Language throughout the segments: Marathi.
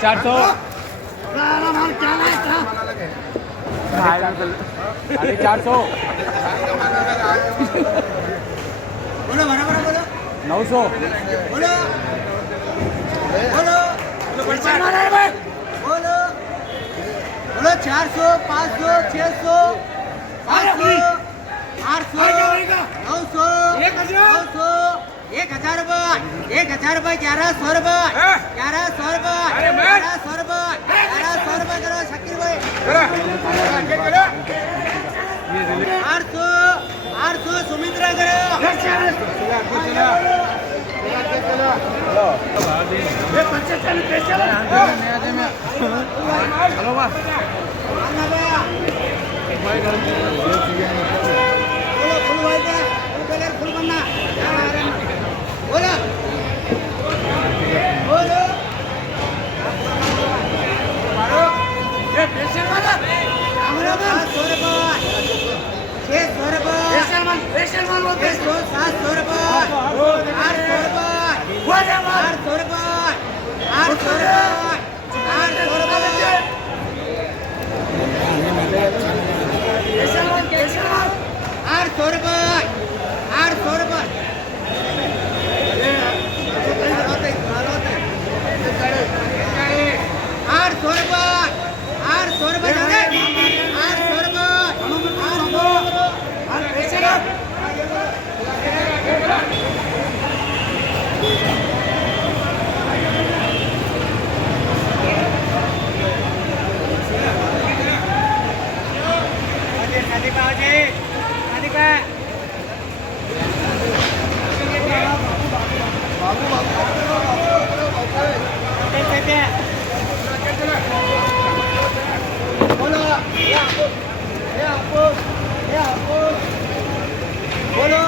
₹450 450 बोलो बराबर बोलो 900 बोलो बोलो बोलो बोलो 400 500 600 700 800 900 1000 रुपये 1100 रुपये 1100 रुपये 1100 रुपये 1100 रुपये करो शकील भाई 800 सुमित्रा करो फुल बनना बोलो बोलो 700 रुपये 800 बोलो बोलो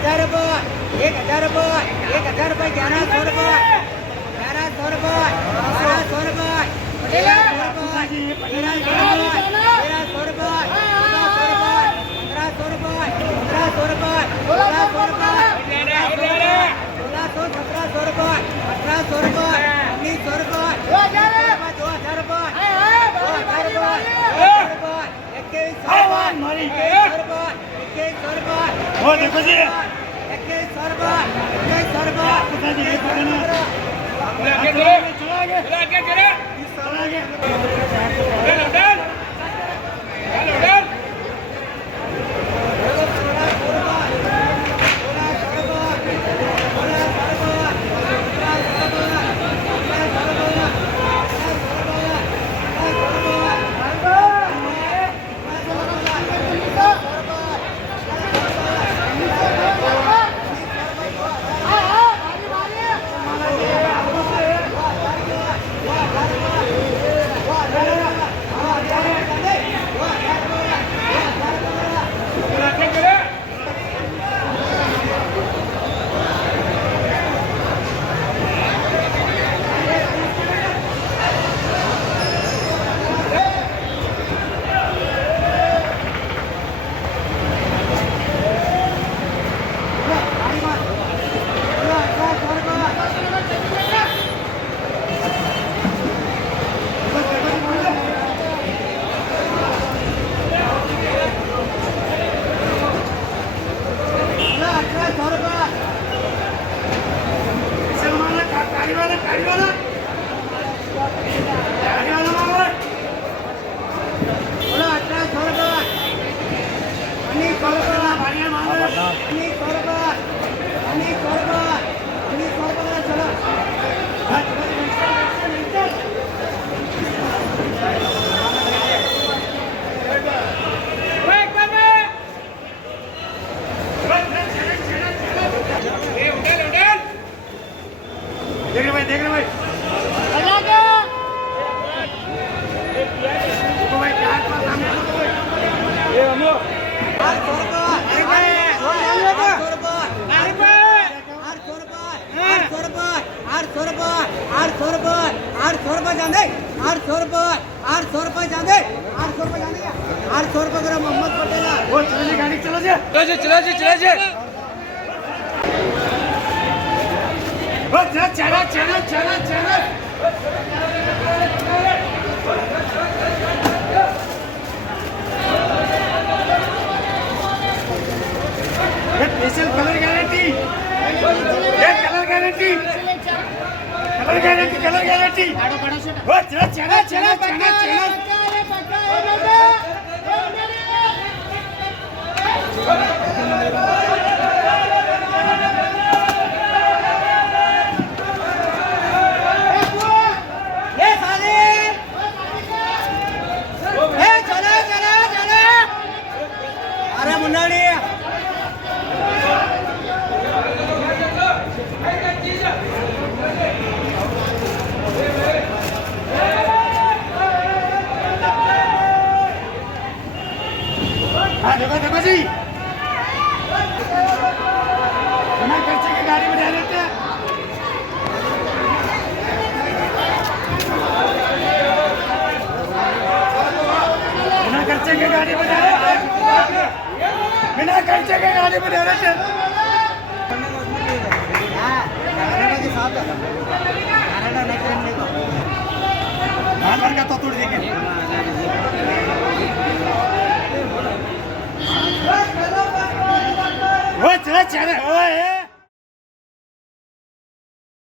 1000 रुपये 1100 रुपये 1100 रुपये 1100 रुपये 1100 रुपये 1200 रुपये 1300 रुपये 1500 रुपये 1700 रुपये 1800 रुपये 1900 रुपये 2000 रुपये 100 रुपये चलो भाई देख रहे भाई देखो भाई चार पास सामने देखो भाई ये हम लोग 800 रुपये 800 रुपये जाने 800 रुपये जाने 800 रुपये करो मोहम्मद पटेल वो चलो जी गाड़ी चलो जी वो चला स्पेशल कलर गारंटी वो चला ये साले ए चला अरे मुन्नाडी हाँ देखो जी बिना खर्चे की गाड़ी में जा लेते हैं बिना खर्चे की गाड़ी में जा लेते हैं कनाडा के साथ कनाडा नहीं करने को